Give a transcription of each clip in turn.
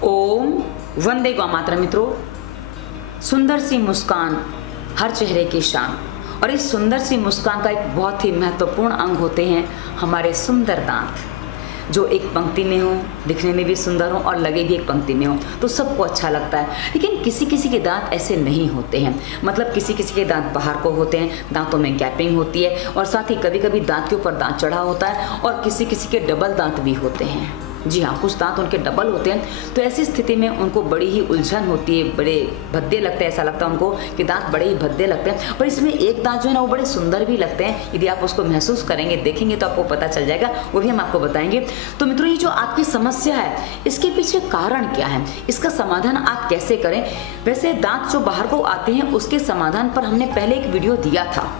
ओम वंदे गौ मातरम। मित्रों, सुंदर सी मुस्कान हर चेहरे की शान, और इस सुंदर सी मुस्कान का एक बहुत ही महत्वपूर्ण अंग होते हैं हमारे सुंदर दांत, जो एक पंक्ति में हो, दिखने में भी सुंदर हो और लगे भी एक पंक्ति में हो तो सबको अच्छा लगता है। लेकिन किसी किसी के दांत ऐसे नहीं होते हैं, मतलब किसी किसी के दांत बाहर को होते हैं, दांतों में गैपिंग होती है, और साथ ही कभी कभी दांत के ऊपर दांत चढ़ा होता है, और किसी किसी के डबल दांत भी होते हैं। जी हाँ, कुछ दांत उनके डबल होते हैं। तो ऐसी स्थिति में उनको बड़ी ही उलझन होती है, बड़े भद्दे लगते हैं। ऐसा लगता है उनको कि दांत बड़े ही भद्दे लगते हैं, पर इसमें एक दांत जो है ना वो बड़े सुंदर भी लगते हैं। यदि आप उसको महसूस करेंगे, देखेंगे तो आपको पता चल जाएगा, वो भी हम आपको बताएंगे। तो मित्रों, ये जो आपकी समस्या है इसके पीछे कारण क्या है, इसका समाधान आप कैसे करें। वैसे दांत जो बाहर को आते हैं उसके समाधान पर हमने पहले एक वीडियो दिया था,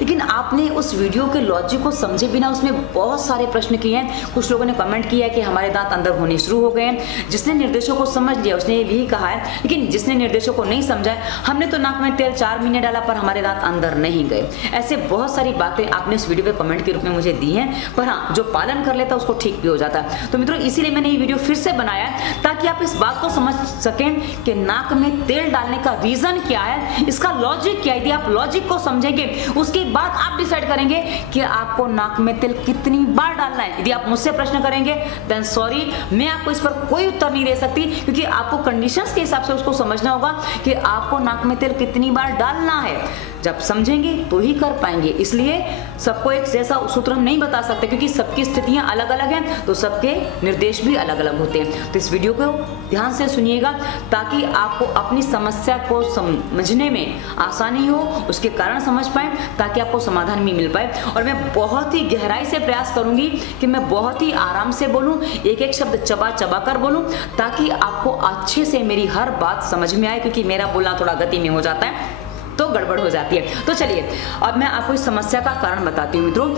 लेकिन आपने उस वीडियो के लॉजिक को समझे बिना उसमें बहुत सारे प्रश्न किए हैं। कुछ लोगों ने कमेंट किया है कि हमारे दांत अंदर होने शुरू हो गए हैं। जिसने निर्देशों को समझ लिया उसने यही कहा है, लेकिन जिसने निर्देशों को नहीं समझा है, हमने तो नाक में तेल 4 महीने डाला पर हमारे दांत अंदर नहीं गए। ऐसे बहुत सारी बातें आपने इस वीडियो पे कमेंट के रूप में मुझे दी हैं, पर हाँ, जो पालन कर लेता है उसको ठीक भी हो जाता है। तो मित्रों, इसीलिए मैंने ये वीडियो फिर से बनाया है ताकि आप इस बात को समझ सकें कि नाक में तेल डालने का रीजन क्या है, इसका लॉजिक क्या है। यदि आप लॉजिक को समझेंगे उसके बाद आप डिसाइड करेंगे कि आपको नाक में तेल कितनी बार डालना है। यदि आप मुझसे प्रश्न करेंगे देन सॉरी, मैं आपको इस पर कोई उत्तर नहीं दे सकती, क्योंकि आपको कंडीशंस के हिसाब से उसको समझना होगा कि आपको नाक में तेल कितनी बार डालना है। जब समझेंगे तो ही कर पाएंगे। इसलिए सबको एक जैसा सूत्र हम नहीं बता सकते, क्योंकि सबकी स्थितियां अलग अलग हैं, तो सबके निर्देश भी अलग अलग होते हैं। तो इस वीडियो को ध्यान से सुनिएगा ताकि आपको अपनी समस्या को समझने में आसानी हो, उसके कारण समझ पाए, ताकि आपको समाधान भी मिल पाए। और मैं बहुत ही गहराई से प्रयास करूंगी कि मैं बहुत ही आराम से बोलूं, एक एक शब्द चबा चबा कर बोलूं, ताकि आपको अच्छे से मेरी हर बात समझ में आए, क्योंकि मेरा बोलना थोड़ा गति में हो जाता है तो गड़बड़ हो जाती है। तो चलिए अब मैं आपको इस समस्या का कारण बताती हूँ। मित्रों,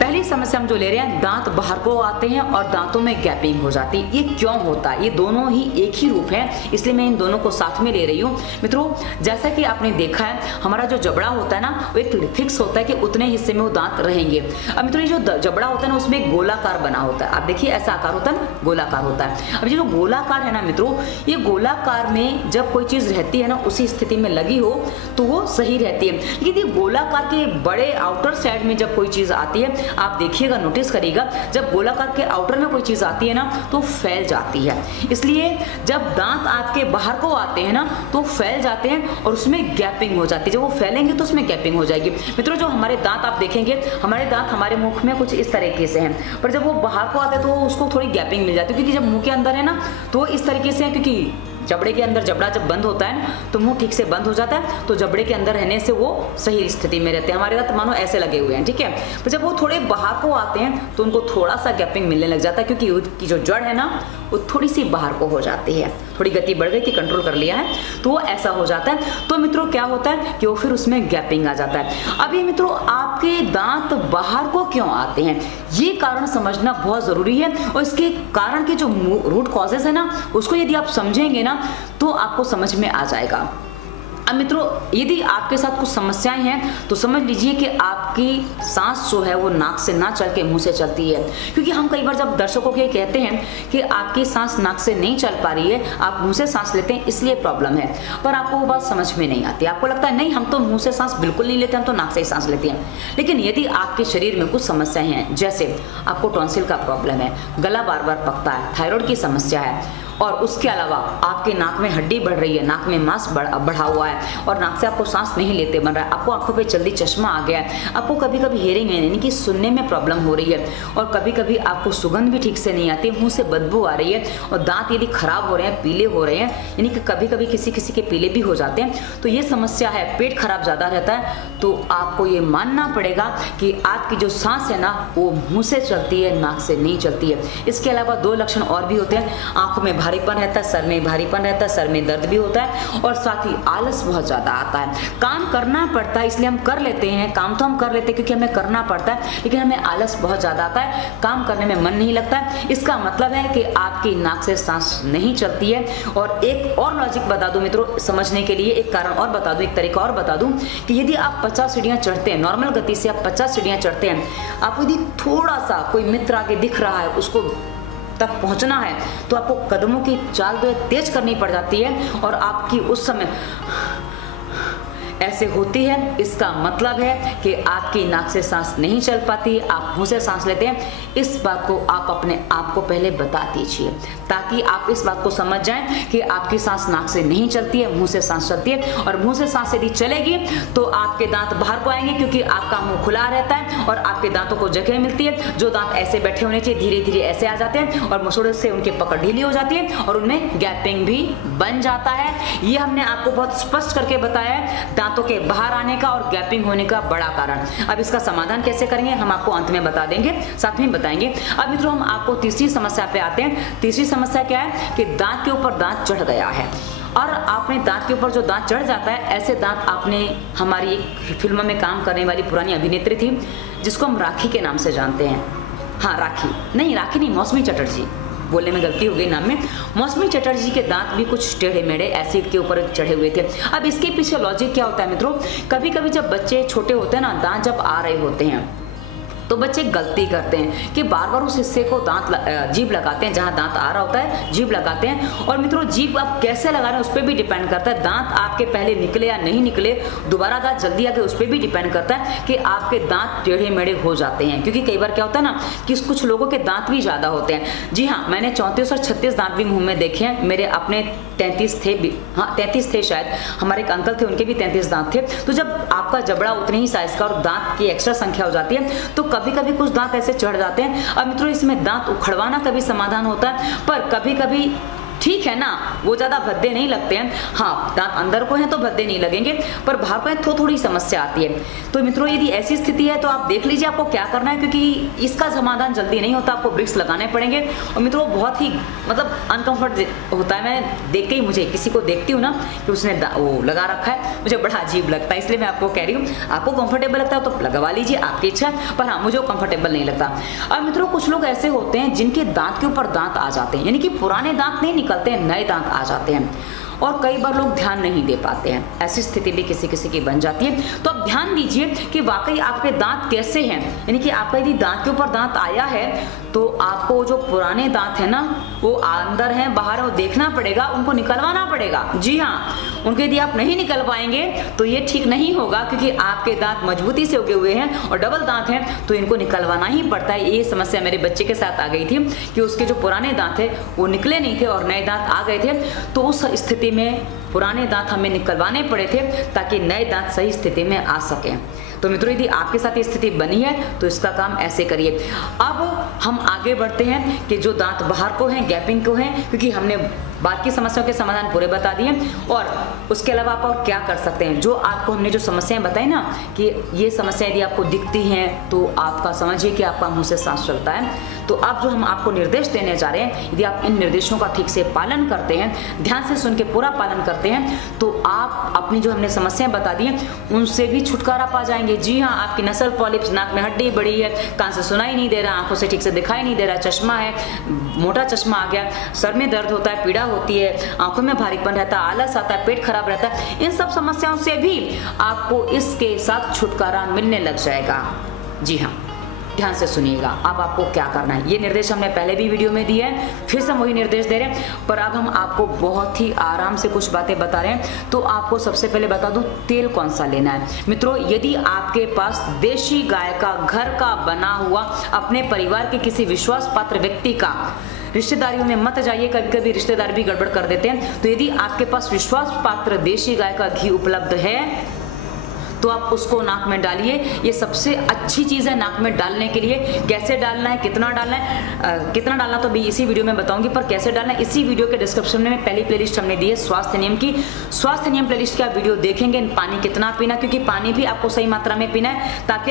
पहली समस्या हम जो ले रहे हैं, दांत बाहर को आते हैं और दांतों में गैपिंग हो जाती है। ये क्यों होता है? ये दोनों ही एक ही रूप है, इसलिए मैं इन दोनों को साथ में ले रही हूँ। मित्रों, जैसा कि आपने देखा है, हमारा जो जबड़ा होता है ना, वो एक फिक्स होता है कि उतने हिस्से में वो दांत रहेंगे। अब मित्रों, ये जो जबड़ा होता है ना, उसमें एक गोलाकार बना होता है। आप देखिए, ऐसा आकार होता है ना, गोलाकार होता है। अब ये जो गोलाकार है ना मित्रों, ये गोलाकार में जब कोई चीज रहती है ना, उसी स्थिति में लगी हो तो वो सही रहती है। लेकिन ये गोलाकार के बड़े आउटर साइड में जब कोई चीज आती है, आप देखिएगा, नोटिस करिएगा, जब गोलाकार के आउटर में कोई चीज आती है ना तो फैल जाती है। इसलिए जब दांत आपके बाहर को आते हैं ना तो फैल जाते हैं और उसमें गैपिंग हो जाती है। जब वो फैलेंगे तो उसमें गैपिंग हो जाएगी। मित्रों, जो हमारे दांत आप देखेंगे, हमारे दांत हमारे मुख में कुछ इस तरीके से हैं, पर जब वो बाहर को आते हैं तो उसको थोड़ी गैपिंग मिल जाती है, क्योंकि जब मुंह के अंदर है ना तो इस तरीके से है, क्योंकि जबड़े के अंदर जबड़ा जब बंद होता है तो मुंह ठीक से बंद हो जाता है, तो जबड़े के अंदर रहने से वो सही स्थिति में रहते हैं। हमारे दांत मानो ऐसे लगे हुए हैं, ठीक है। तो जब वो थोड़े बाहर को आते हैं तो उनको थोड़ा सा गैपिंग मिलने लग जाता है, क्योंकि उसकी जो जड़ है ना वो थोड़ी सी बाहर को हो जाती है। थोड़ी गति बढ़ गई थी, कंट्रोल कर लिया है, तो वो ऐसा हो जाता है। तो मित्रों, क्या होता है कि वो फिर उसमें गैपिंग आ जाता है। अभी मित्रों, आपके दांत बाहर को क्यों आते हैं, ये कारण समझना बहुत जरूरी है, और इसके कारण के जो रूट कॉजेस है ना, उसको यदि आप समझेंगे ना तो आपको समझ में आ जाएगा। अब मित्रों, यदि आपके साथ कुछ समस्याएं हैं तो समझ लीजिए कि आपकी सांस जो है वो नाक से ना चल के मुंह से चलती है। क्योंकि हम कई बार जब दर्शकों के कहते हैं कि आपकी सांस नाक से नहीं चल पा रही है, आप मुंह से सांस लेते हैं इसलिए प्रॉब्लम है, पर आपको वो बात समझ में नहीं आती। आपको लगता है नहीं, हम तो मुंह से सांस बिल्कुल नहीं लेते, हम तो नाक से ही सांस लेते हैं। लेकिन यदि आपके शरीर में कुछ समस्याएं हैं, जैसे आपको टॉन्सिल का प्रॉब्लम है, गला बार बार पकता है, थायराइड की समस्या है, और उसके अलावा आपके नाक में हड्डी बढ़ रही है, नाक में मांस बढ़ा हुआ है, और नाक से आपको सांस नहीं लेते बन रहा है, आपको आंखों पे जल्दी चश्मा आ गया है, आपको कभी कभी हेयरिंग यानी कि सुनने में प्रॉब्लम हो रही है, और कभी कभी आपको सुगंध भी ठीक से नहीं आती, मुंह से बदबू आ रही है, और दांत यदि खराब हो रहे हैं, पीले हो रहे हैं, यानी कि कभी कभी किसी किसी के पीले भी हो जाते हैं, तो ये समस्या है। पेट खराब ज़्यादा रहता है, तो आपको ये मानना पड़ेगा कि आपकी जो सांस है ना वो मुँह से चलती है, नाक से नहीं चलती है। इसके अलावा 2 लक्षण और भी होते हैं, आंखों में भारीपन रहता है, सर में भारीपन रहता है, सर में दर्द भी होता है, और साथ ही आलस बहुत ज्यादा आता है। काम करना पड़ता है इसलिए हम कर लेते हैं, काम तो हम कर लेते हैं क्योंकि हमें करना पड़ता है, लेकिन हमें आलस बहुत ज्यादा आता है, काम करने में मन नहीं लगता है। इसका मतलब है कि आपकी नाक से सांस नहीं चलती है। और एक और लॉजिक बता दूं मित्रों, समझने के लिए एक कारण और बता दूं, एक तरीका और बता दूं कि यदि आप 50 सीढ़ियां चढ़ते हैं, नॉर्मल गति से आप 50 सीढ़ियां चढ़ते हैं, आपको यदि थोड़ा सा कोई मित्र आगे दिख रहा है, उसको तक पहुंचना है तो आपको कदमों की चाल तो तेज करनी पड़ जाती है और आपकी उस समय ऐसे होती है। इसका मतलब है कि आपकी नाक से सांस नहीं चल पाती, आप मुंह से सांस लेते हैं। इस बात को आप अपने आप को पहले बता दीजिए ताकि आप इस बात को समझ जाएं कि आपकी सांस नाक से नहीं चलती है, मुंह से सांस चलती है। और मुंह से सांस यदि चलेगी तो आपके दांत बाहर को आएंगे क्योंकि आपका मुंह खुला रहता है और आपके दांतों को जगह मिलती है। जो दांत ऐसे बैठे होने चाहिए धीरे धीरे ऐसे आ जाते हैं और मसूड़े से उनकी पकड़ ढीली हो जाती है और उनमें गैपिंग भी बन जाता है। ये हमने आपको बहुत स्पष्ट करके बताया है दांतों के बाहर आने का और गैपिंग होने का बड़ा कारण। अब इसका समाधान कैसे करेंगे हम आपको अंत में बता देंगे, साथ में बताएंगे। अब मित्रों हम आपको तीसरी समस्या पे आते हैं। तीसरी समस्या क्या है कि दांत के ऊपर दांत चढ़ गया है और आपने दांत के ऊपर जो दांत चढ़ जाता है, ऐसे दांत आपने हमारी एक फिल्म में काम करने वाली पुरानी अभिनेत्री थी जिसको हम राखी के नाम से जानते हैं। हाँ राखी नहीं, मौसमी चटर्जी, बोलने में गलती हो गई नाम में। मौसमी चटर्जी के दांत भी कुछ टेढ़े मेढ़े एसिड के ऊपर चढ़े हुए थे। अब इसके पीछे लॉजिक क्या होता है मित्रों, कभी कभी जब बच्चे छोटे होते हैं ना, दांत जब आ रहे होते हैं तो बच्चे गलती करते हैं कि बार बार उस हिस्से को जीभ लगाते हैं जहां दांत आ रहा होता है, जीभ लगाते हैं। और मित्रों जीभ आप कैसे लगा रहे हैं उस पर भी डिपेंड करता है। दांत आपके पहले निकले या नहीं निकले, दोबारा दांत जल्दी आ गए, उस पर भी डिपेंड करता है कि आपके दांत टेढ़े मेढ़े हो जाते हैं। क्योंकि कई बार क्या होता है ना कि कुछ लोगों के दांत भी ज्यादा होते हैं। जी हाँ, मैंने 34 और 36 दांत भी मुंह में देखे हैं। मेरे अपने 33 थे भी, हाँ 33 थे शायद, हमारे एक अंकल थे उनके भी 33 दांत थे। तो जब आपका जबड़ा उतने ही साइज का और दांत की एक्स्ट्रा संख्या हो जाती है तो कभी कभी कुछ दांत ऐसे चढ़ जाते हैं। अब मित्रों इसमें दांत उखड़वाना कभी समाधान होता है, पर कभी कभी ठीक है ना, वो ज्यादा भद्दे नहीं लगते हैं। हाँ दांत अंदर को हैं तो भद्दे नहीं लगेंगे, पर बाहर को है तो थोड़ी समस्या आती है। तो मित्रों यदि ऐसी स्थिति है तो आप देख लीजिए आपको क्या करना है, क्योंकि इसका समाधान जल्दी नहीं होता, आपको ब्रिक्स लगाने पड़ेंगे। और मित्रों बहुत ही मतलब अनकंफर्ट होता है। मैं देख के ही, मुझे किसी को देखती हूँ ना कि उसने वो लगा रखा है, मुझे बड़ा अजीब लगता है, इसलिए मैं आपको कह रही हूँ आपको कंफर्टेबल लगता है तो लगवा लीजिए, आपकी इच्छा, पर हाँ मुझे कंफर्टेबल नहीं लगता। और मित्रों कुछ लोग ऐसे होते हैं जिनके दांत के ऊपर दांत आ जाते हैं, यानी कि पुराने दांत नहीं निकलते हैं, नए दांत आ जाते हैं और कई बार लोग ध्यान नहीं दे पाते हैं। ऐसी स्थिति भी किसी किसी की बन जाती है। तो अब ध्यान दीजिए कि वाकई आपके दांत कैसे हैं, यानी कि आपका यदि दांत के ऊपर दांत आया है तो आपको जो पुराने दांत है ना वो अंदर हैं बाहर है वो देखना पड़ेगा, उनको निकलवाना पड़ेगा। जी हाँ, उनको यदि आप नहीं निकल पाएंगे तो ये ठीक नहीं होगा, क्योंकि आपके दांत मजबूती से उगे हुए हैं और डबल दांत हैं तो इनको निकलवाना ही पड़ता है। ये समस्या मेरे बच्चे के साथ आ गई थी कि उसके जो पुराने दांत थे वो निकले नहीं थे और नए दांत आ गए थे। तो उस स्थिति में पुराने दांत हमें निकलवाने पड़े थे ताकि नए दांत सही स्थिति में आ सकें। तो मित्रों यदि आपके साथ ये स्थिति बनी है तो इसका काम ऐसे करिए। अब हम आगे बढ़ते हैं कि जो दांत बाहर को हैं, गैपिंग को हैं, क्योंकि हमने बाकी समस्याओं के समाधान पूरे बता दिए और उसके अलावा आप और क्या कर सकते हैं। जो आपको हमने जो समस्याएं बताई ना कि ये समस्या यदि आपको दिखती हैं तो आपका समझिए कि आपका मुंह से सांस चलता है। तो अब जो हम आपको निर्देश देने जा रहे हैं, यदि आप इन निर्देशों का ठीक से पालन करते हैं, ध्यान से सुन के पूरा पालन करते हैं, तो आप अपनी जो हमने समस्याएं बता दी हैं उनसे भी छुटकारा पा जाएंगे। जी हाँ, आपकी नसल पॉलिप्स, नाक में हड्डी बड़ी है, कान से सुनाई नहीं दे रहा, आंखों से ठीक से दिखाई नहीं दे रहा, चश्मा है, मोटा चश्मा आ गया, सर में दर्द होता है, पीड़ा होती है, आंखों में भारीपन रहता है, आलस आता है, पेट खराब रहता है, इन सब समस्याओं से भी आपको इसके साथ छुटकारा मिलने लग जाएगा। जी हाँ, ध्यान से सुनिएगा। अब आपको क्या करना है, ये निर्देश हमने पहले भी वीडियो में दिए हैं, फिर से हम वही निर्देश दे रहे हैं, पर अब हम आपको बहुत ही आराम से कुछ बातें बता रहे हैं। तो आपको सबसे पहले बता दूं तेल कौन सा लेना है। मित्रों यदि आपके पास देशी गाय का घर का बना हुआ, अपने परिवार के किसी विश्वास पात्र व्यक्ति का, रिश्तेदारियों में मत जाइए, कभी कभी रिश्तेदार भी गड़बड़ कर देते हैं। तो यदि आपके पास विश्वास पात्र देशी गाय का घी उपलब्ध है तो आप उसको नाक में डालिए। ये सबसे अच्छी चीज़ है नाक में डालने के लिए। कैसे डालना है, कितना डालना है, कितना डालना तो भी इसी वीडियो में बताऊंगी, पर कैसे डालना है इसी वीडियो के डिस्क्रिप्शन में पहली प्लेलिस्ट हमने दी है स्वास्थ्य नियम की। स्वास्थ्य नियम प्लेलिस्ट की आप वीडियो देखेंगे। पानी कितना पीना, क्योंकि पानी भी आपको सही मात्रा में पीना है ताकि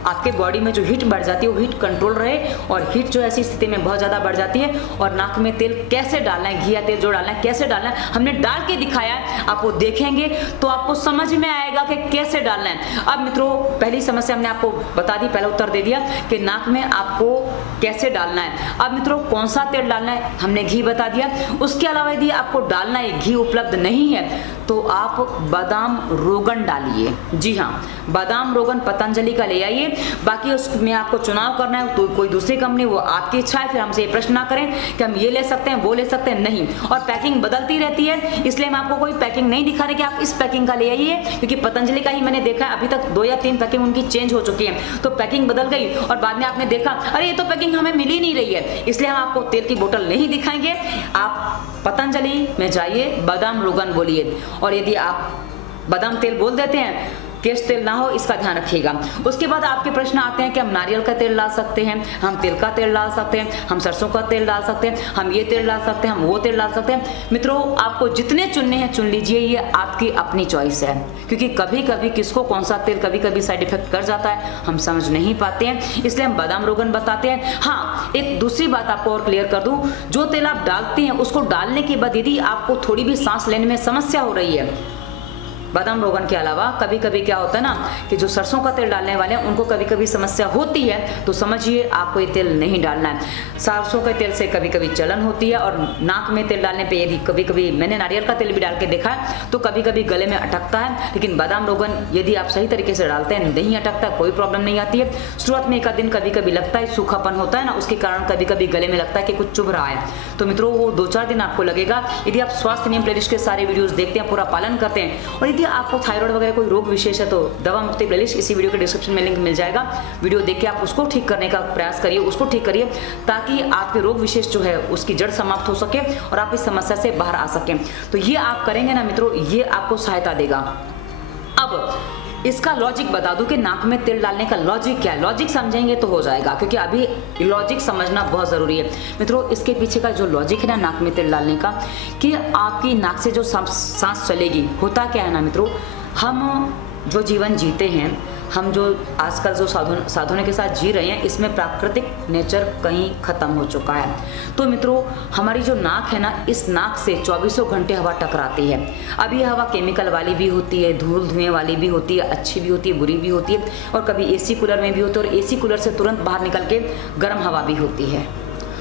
आपके बॉडी में जो हीट बढ़ जाती है वो हीट कंट्रोल रहे, और हीट जो ऐसी स्थिति में बहुत ज़्यादा बढ़ जाती है। और नाक में तेल कैसे डालना है, घी या तेल जो डालना है कैसे डालना है हमने डाल के दिखाया है, आप वो देखेंगे तो आपको समझ में आएगा कि कैसे डालना है। अब मित्रों पहली समस्या हमने आपको बता दी, पहला उत्तर दे दिया कि नाक में आपको कैसे डालना है। अब मित्रों कौन सा तेल डालना है, हमने घी बता दिया। उसके अलावा यदि आपको डालना है, घी उपलब्ध नहीं है, तो आप बादाम रोगन डालिए। जी हाँ, बादाम रोगन पतंजलि का ले आइए। बाकी उसमें आपको चुनाव करना है तो कोई दूसरी कंपनी, वो आपकी इच्छा है। फिर हमसे ये प्रश्न ना करें कि हम ये ले सकते हैं वो ले सकते हैं, नहीं। और पैकिंग बदलती रहती है, इसलिए मैं आपको कोई पैकिंग नहीं दिखा रही कि आप इस पैकिंग का ले आइए, क्योंकि पतंजलि का ही मैंने देखा है अभी तक 2 या 3 पैकिंग उनकी चेंज हो चुकी है। तो पैकिंग बदल गई और बाद में आपने देखा अरे ये तो पैकिंग हमें मिल ही नहीं रही है, इसलिए हम आपको तेल की बोतल नहीं दिखाएंगे। आप पतंजलि में जाइए, बादाम रोगन बोलिए, और यदि आप बादाम तेल बोल देते हैं, केश तेल ना हो, इसका ध्यान रखिएगा। उसके बाद आपके प्रश्न आते हैं कि हम नारियल का तेल डाल सकते हैं, हम तिल का तेल डाल सकते हैं, हम सरसों का तेल डाल सकते हैं, हम ये तेल डाल सकते हैं, हम वो तेल डाल सकते हैं। मित्रों, आपको जितने चुनने हैं चुन लीजिए, ये आपकी अपनी चॉइस है, क्योंकि कभी कभी किसको कौन सा तेल कभी कभी साइड इफेक्ट कर जाता है, हम समझ नहीं पाते हैं, इसलिए हम बादाम रोगन बताते हैं। हाँ, एक दूसरी बात आपको और क्लियर कर दूं, जो तेल आप डालते हैं उसको डालने के बाद यदि आपको थोड़ी भी सांस लेने में समस्या हो रही है, बादाम रोगन के अलावा कभी कभी क्या होता है ना कि जो सरसों का तेल डालने वाले हैं उनको कभी कभी समस्या होती है, तो समझिए आपको ये तेल नहीं डालना है। सरसों के तेल से कभी कभी जलन होती है, और नाक में तेल डालने पे यदि कभी कभी, मैंने नारियल का तेल भी डाल के देखा है, तो कभी कभी गले में अटकता है, लेकिन बादाम रोगन यदि आप सही तरीके से डालते हैं नहीं अटकता, कोई प्रॉब्लम नहीं आती है। शुरुआत में एक दिन कभी कभी लगता है, सूखापन होता है ना, उसके कारण कभी कभी गले में लगता है कि कुछ चुभ रहा है, तो मित्रों वो 2-4 दिन आपको लगेगा। यदि आप स्वास्थ्य नियम प्लेलिस्ट के सारे वीडियोस देखते हैं, पूरा पालन करते हैं, और यदि आपको थायराइड वगैरह कोई रोग विशेष है तो दवा मुक्ति प्लेलिस्ट इसी वीडियो के डिस्क्रिप्शन में लिंक मिल जाएगा। वीडियो देख के आप उसको ठीक करने का प्रयास करिए, उसको ठीक करिए, ताकि आपके रोग विशेष जो है उसकी जड़ समाप्त हो सके और आप इस समस्या से बाहर आ सकें। तो ये आप करेंगे ना मित्रों, ये आपको सहायता देगा। अब इसका लॉजिक बता दूं कि नाक में तेल डालने का लॉजिक क्या है। लॉजिक समझेंगे तो हो जाएगा, क्योंकि अभी लॉजिक समझना बहुत ज़रूरी है मित्रों। इसके पीछे का जो लॉजिक है ना नाक में तेल डालने का, कि आपकी नाक से जो सांस चलेगी, होता क्या है ना मित्रों, हम जो जीवन जीते हैं, हम जो आजकल जो साधनों के साथ जी रहे हैं, इसमें प्राकृतिक नेचर कहीं ख़त्म हो चुका है। तो मित्रों, हमारी जो नाक है ना, इस नाक से 24 घंटे हवा टकराती है। अब ये हवा केमिकल वाली भी होती है, धुएं वाली भी होती है, अच्छी भी होती है, बुरी भी होती है, और कभी एसी कूलर में भी होती है, और एसी कूलर से तुरंत बाहर निकल के गर्म हवा भी होती है।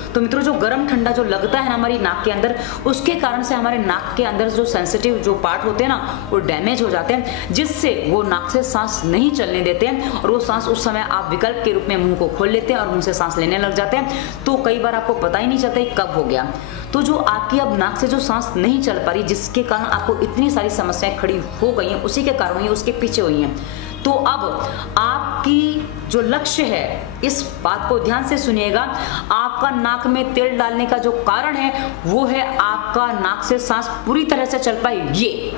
तो मित्रों, जो गर्म ठंडा जो लगता है ना हमारी नाक के अंदर, उसके कारण से हमारे नाक के अंदर जो सेंसिटिव जो पार्ट होते हैं ना, वो डैमेज हो जाते हैं, जिससे वो नाक से सांस नहीं चलने देते हैं, और वो सांस उस समय आप विकल्प के रूप में मुंह को खोल लेते हैं और मुंह से सांस लेने लग जाते हैं। तो कई बार आपको पता ही नहीं चलता कब हो गया। तो जो आपकी अब नाक से जो सांस नहीं चल पा रही, जिसके कारण आपको इतनी सारी समस्याएं खड़ी हो गई हैं, उसी के कारण हुई है, उसके पीछे हुई हैं। तो अब आपकी जो लक्ष्य है, इस बात को ध्यान से सुनिएगा, आपका नाक में तेल डालने का जो कारण है वो है आपका नाक से सांस पूरी तरह से चल पाए, ये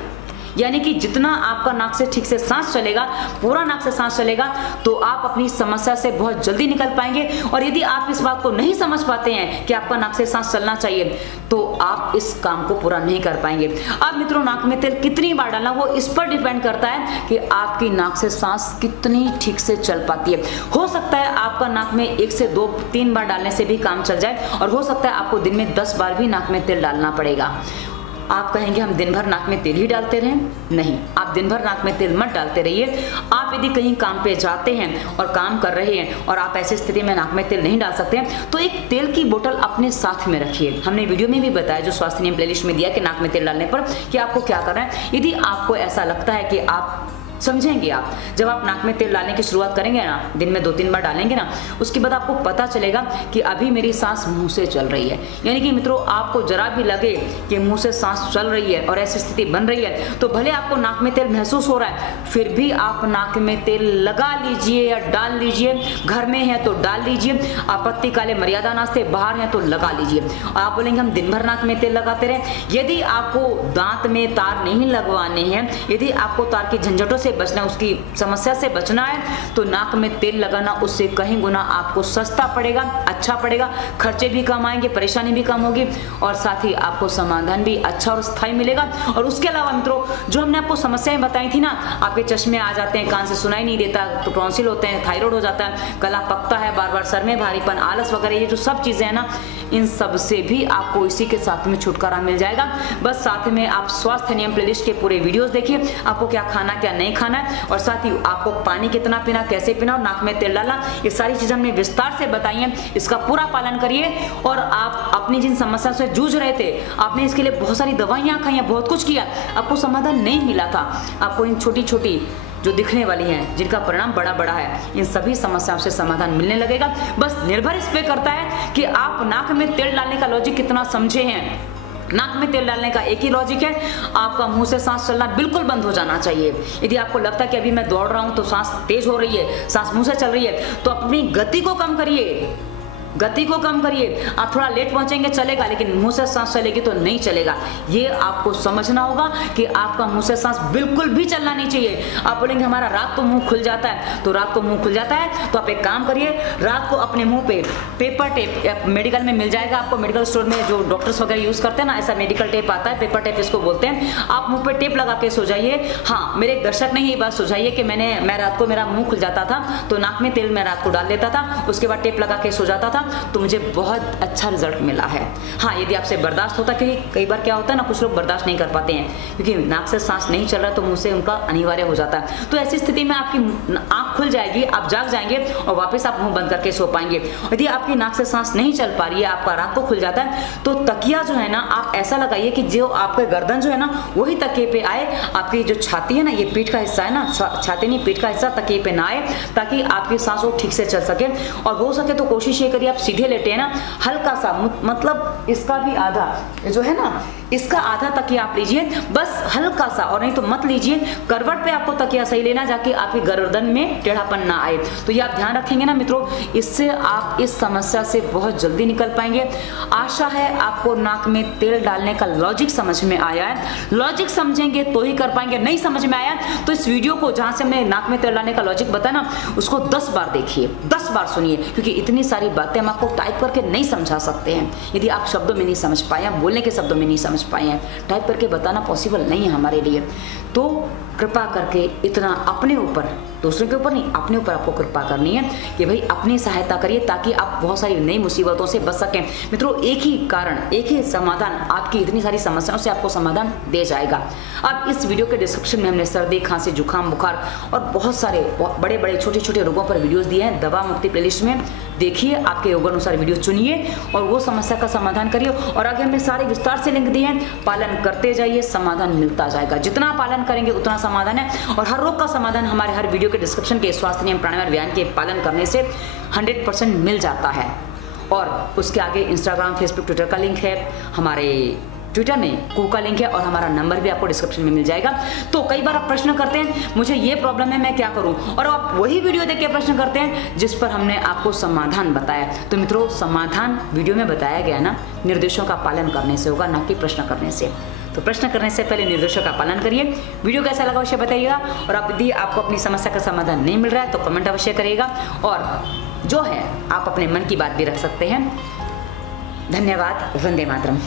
यानी कि जितना आपका नाक से ठीक से सांस चलेगा, पूरा नाक से सांस चलेगा, तो आप अपनी समस्या से बहुत जल्दी निकल पाएंगे। और यदि आप इस बात को नहीं समझ पाते हैं कि आपका नाक से सांस चलना चाहिए, तो आप इस काम को पूरा नहीं कर पाएंगे। अब मित्रों, नाक में तेल कितनी बार डालना, वो इस पर डिपेंड करता है कि आपकी नाक से सांस कितनी ठीक से चल पाती है। हो सकता है आपका नाक में 1 से 2-3 बार डालने से भी काम चल जाए, और हो सकता है आपको दिन में 10 बार भी नाक में तेल डालना पड़ेगा। आप कहेंगे हम दिन भर नाक में तेल ही डालते रहें? नहीं, आप दिन भर नाक में तेल मत डालते रहिए। आप यदि कहीं काम पे जाते हैं और काम कर रहे हैं और आप ऐसी स्थिति में नाक में तेल नहीं डाल सकते हैं, तो एक तेल की बोतल अपने साथ में रखिए। हमने वीडियो में भी बताया, जो स्वास्थ्य नियम प्लेलिस्ट में दिया कि नाक में तेल डालने पर कि आपको क्या करना है। यदि आपको ऐसा लगता है कि आप समझेंगे, आप जब आप नाक में तेल डालने की शुरुआत करेंगे ना, दिन में 2-3 बार डालेंगे ना, उसके बाद आपको पता चलेगा कि अभी मेरी सांस मुंह से चल रही है। यानी कि मित्रों, आपको जरा भी लगे कि मुंह से सांस चल रही है और ऐसी स्थिति बन रही है, तो भले आपको नाक में तेल महसूस हो रहा है, फिर भी आप नाक में तेल लगा लीजिए या डाल लीजिए। घर में है तो डाल लीजिए, आपत्ति काले मर्यादा नास्ते, बाहर है तो लगा लीजिए। आप बोलेंगे हम दिन भर नाक में तेल लगाते रहे। यदि आपको दांत में तार नहीं लगवाने हैं, यदि आपको तार की झंझटों से बचना, उसकी समस्या से बचना है, तो नाक में तेल लगाना उससे कहीं गुना आपको सस्ता पड़ेगा, अच्छा पड़ेगा, खर्चे भी कम आएंगे, परेशानी भी कम होगी, और साथ ही आपको समाधान भी अच्छा और स्थायी मिलेगा। और उसके अलावा मित्रों, जो हमने आपको समस्याएं बताई थी ना, आपके चश्मे आ जाते हैं, कान से सुनाई नहीं देता, तो टॉन्सिल होते हैं, थायराइड हो जाता है, गला पकता है, बार बार सर में भारीपन, आलस वगैरह, ये जो सब चीजें हैं ना, इन सब से भी आपको इसी के साथ में छुटकारा मिल जाएगा। बस साथ में आप स्वास्थ्य नियम प्लेलिस्ट के पूरे वीडियोस देखिए, आपको क्या खाना क्या नहीं खाना है, और साथ ही आपको पानी कितना पीना, कैसे पीना और नाक में तेल डालना, ये सारी चीजें हमने विस्तार से बताई हैं। इसका पूरा पालन करिए। और आप अपनी जिन समस्या से जूझ रहे थे, आपने इसके लिए बहुत सारी दवाइयां खाई, बहुत कुछ किया, आपको समाधान नहीं मिला था, आपको इन छोटी छोटी जो दिखने वाली हैं, जिनका परिणाम बड़ा बड़ा है, इन सभी समस्याओं से समाधान मिलने लगेगा। बस निर्भर इस पे करता है कि आप नाक में तेल डालने का लॉजिक कितना समझे हैं। नाक में तेल डालने का एक ही लॉजिक है, आपका मुंह से सांस चलना बिल्कुल बंद हो जाना चाहिए। यदि आपको लगता है कि अभी मैं दौड़ रहा हूं तो सांस तेज हो रही है, सांस मुंह से चल रही है, तो अपनी गति को कम करिए, गति को कम करिए। आप थोड़ा लेट पहुंचेंगे चलेगा, लेकिन मुंह से सांस चलेगी तो नहीं चलेगा। ये आपको समझना होगा कि आपका मुंह से सांस बिल्कुल भी चलना नहीं चाहिए। आप बोलेंगे हमारा रात को मुंह खुल जाता है, तो रात को मुंह खुल जाता है तो आप एक काम करिए, रात को अपने मुंह पे पेपर टेप, मेडिकल में मिल जाएगा आपको, मेडिकल स्टोर में जो डॉक्टर्स वगैरह यूज करते हैं ना, ऐसा मेडिकल टेप आता है, पेपर टेप इसको बोलते हैं। आप मुंह पे टेप लगा के सो जाइए। हाँ, मेरे एक दर्शक ने ये बात सुझाई कि मैं रात को मेरा मुंह खुल जाता था तो नाक में तेल मैं रात को डाल लेता था, उसके बाद टेप लगा के सो जाता था, तो मुझे बहुत अच्छा रिजल्ट मिला है। हाँ, यदि आपसे बर्दाश्त होता, क्योंकि कई बार क्या होता है ना, कुछ लोग बर्दाश्त नहीं कर पाते हैं क्योंकि नाक से सांस नहीं चल रहा तो मुंह से उनका अनिवार्य हो जाता है। तो ऐसी स्थिति में आपकी आंख खुल जाएगी, आप जाग जाएंगे और वापस आप मुंह बंद करके सो पाएंगे। यदि आपकी नाक से सांस नहीं चल पा रही है, आपका रात को खुल जाता है, तो तकिया जो है ना, आप ऐसा लगाइए कि जो आपके गर्दन जो है ना वही तकिए पे आए, आपकी जो छाती है ना, ये पीठ का हिस्सा है ना, छाती नहीं पीठ का हिस्सा तकिए पे ना आए, ताकि आपकी सांस वो ठीक से चल सके। और हो सके तो कोशिश ये करिए आप सीधे लेटे हैं ना, हल्का सा मतलब इसका भी आधा जो है ना, इसका आधा तकिया आप लीजिए, बस हल्का सा, और नहीं तो मत लीजिए। करवट पे आपको तकिया सही लेना, जाके आपकी गर्दन में टेढ़ापन ना आए। तो ये आप ध्यान रखेंगे ना मित्रों, इससे आप इस समस्या से बहुत जल्दी निकल पाएंगे। आशा है आपको नाक में तेल डालने का लॉजिक समझ में आया है। लॉजिक समझेंगे तो ही कर पाएंगे, नहीं समझ में आया तो इस वीडियो को जहां से हमने नाक में तेल डालने का लॉजिक बताया ना, उसको 10 बार देखिए, 10 बार सुनिए, क्योंकि इतनी सारी बातें हम आपको टाइप करके नहीं समझा सकते हैं। यदि आप शब्दों में नहीं समझ पाए हैं, बोलने के शब्दों में नहीं समझ पाए हैं, टाइप करके बताना पॉसिबल नहीं है हमारे लिए। तो कृपा करके इतना अपने ऊपर, दूसरों के ऊपर नहीं, अपने ऊपर आपको कृपा करनी है कि भाई अपनी सहायता करिए, ताकि आप बहुत सारी नई मुसीबतों से बच सकें। मित्रों, एक ही कारण, एक ही समाधान आपकी इतनी सारी समस्याओं से आपको समाधान दे जाएगा। अब इस वीडियो के डिस्क्रिप्शन में हमने सर्दी, खांसी, जुकाम, बुखार और बहुत सारे बड़े बड़े छोटे छोटे रोगों पर वीडियोस दिए हैं। दवा मुक्ति प्लेलिस्ट में देखिए, आपके योगानुसार वीडियो चुनिए और वो समस्या का समाधान करिए। और आगे हमने सारे विस्तार से लिंक दिए हैं, पालन करते जाइए, समाधान मिलता जाएगा। जितना पालन करेंगे उतना समाधान है, और हर रोग का समाधान हमारे हर वीडियो के डिस्क्रिप्शन के स्वास्थ्य नियम, प्राणायाम, व्यायाम के पालन करने से 100% मिल जाता है। और उसके आगे इंस्टाग्राम, फेसबुक, ट्विटर का लिंक है, हमारे ट्विटर में कू का लिंक है, और हमारा नंबर भी आपको डिस्क्रिप्शन में मिल जाएगा। तो कई बार आप प्रश्न करते हैं मुझे ये प्रॉब्लम है, मैं क्या करूं, और आप वही वीडियो देख के प्रश्न करते हैं जिस पर हमने आपको समाधान बताया। तो मित्रों, समाधान वीडियो में बताया गया ना, निर्देशों का पालन करने से होगा, ना कि प्रश्न करने से। तो प्रश्न करने से पहले निर्देशों का पालन करिए। वीडियो कैसा लगा अवश्य बताइएगा, और यदि आपको अपनी समस्या का समाधान नहीं मिल रहा है तो कमेंट अवश्य करिएगा, और जो है आप अपने मन की बात भी रख सकते हैं। धन्यवाद। वंदे मातरम।